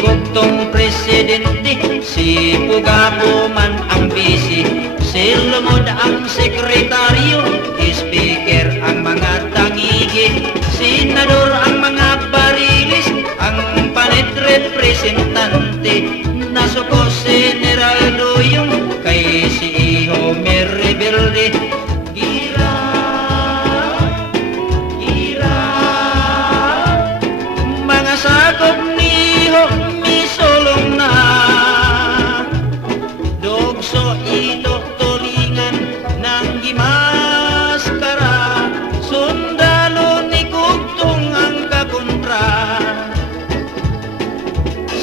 Kugtong presidente, si Pugapo man ang bisi, si Lumod ang sekretaryo, speaker ang mga tangigi, senador ang mga barilis, ang panit representante, nasuko General Duyong, kay si Iho Meribelde. Gira, gira, mga sakop ni Iho misulong na, dogso ito tulingan ng gimaskara, sundalo ni Kugtong ang kakontra.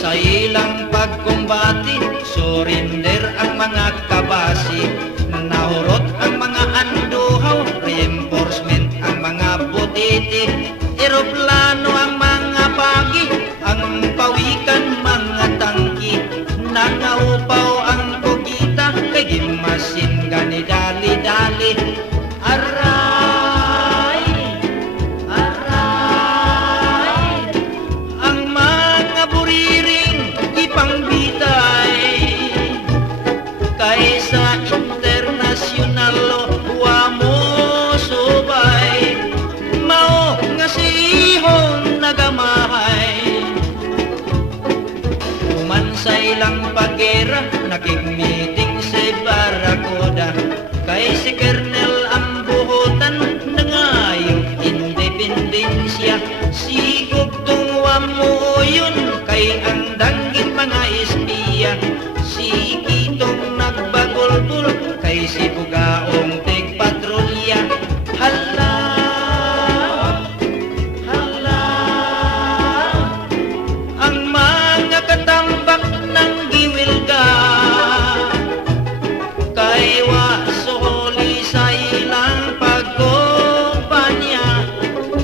Sa ilang pagkumbati, surrender ang mga kabasi, nahurot ang mga anduhaw, reinforcement ang mga butiti, eroplano ang mga pagi, ang pawikan mga tangki, nangaupaw ang kugita, kay gimasin gani dali-dali. Aray, aray, ang mga buriring ipangbitay, kaysa internasyonal wa mo subay, mao nga si Ihong nagamahay. Sa ilang pagera, nakigmeeting si Barakoda, kay si Kernel ang buhutan, nangayong independensya, si Kugtong wa mo yun, kay ang danggit mga espiya, si Kitong nagbagulbul, kay si Bugaong tigpatrolya. Hala, hala, ang mga katambak ng giwilga, kay wa soli sa ilang pagkumpanya,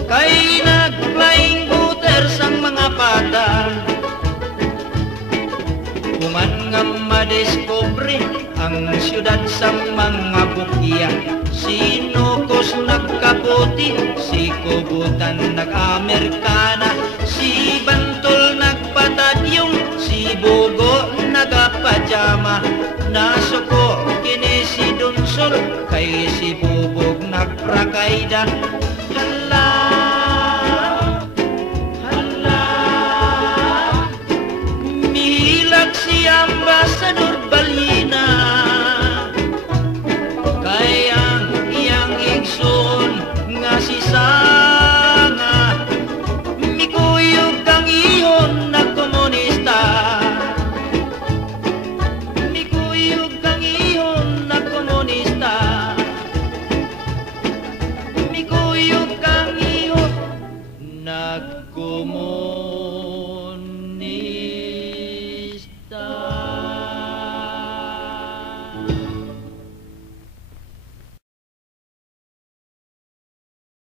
kay nag-flying booters ang mga pata. Human nga madiscovery ang syudad sa mga bukya, sinukos nagkaputi, si Kubutan nag-Amerikana, si Bantol nagpatadyong, si Bugo nagapajama, nasuko kini si Dunsol, kay si Bubog nagprakaida.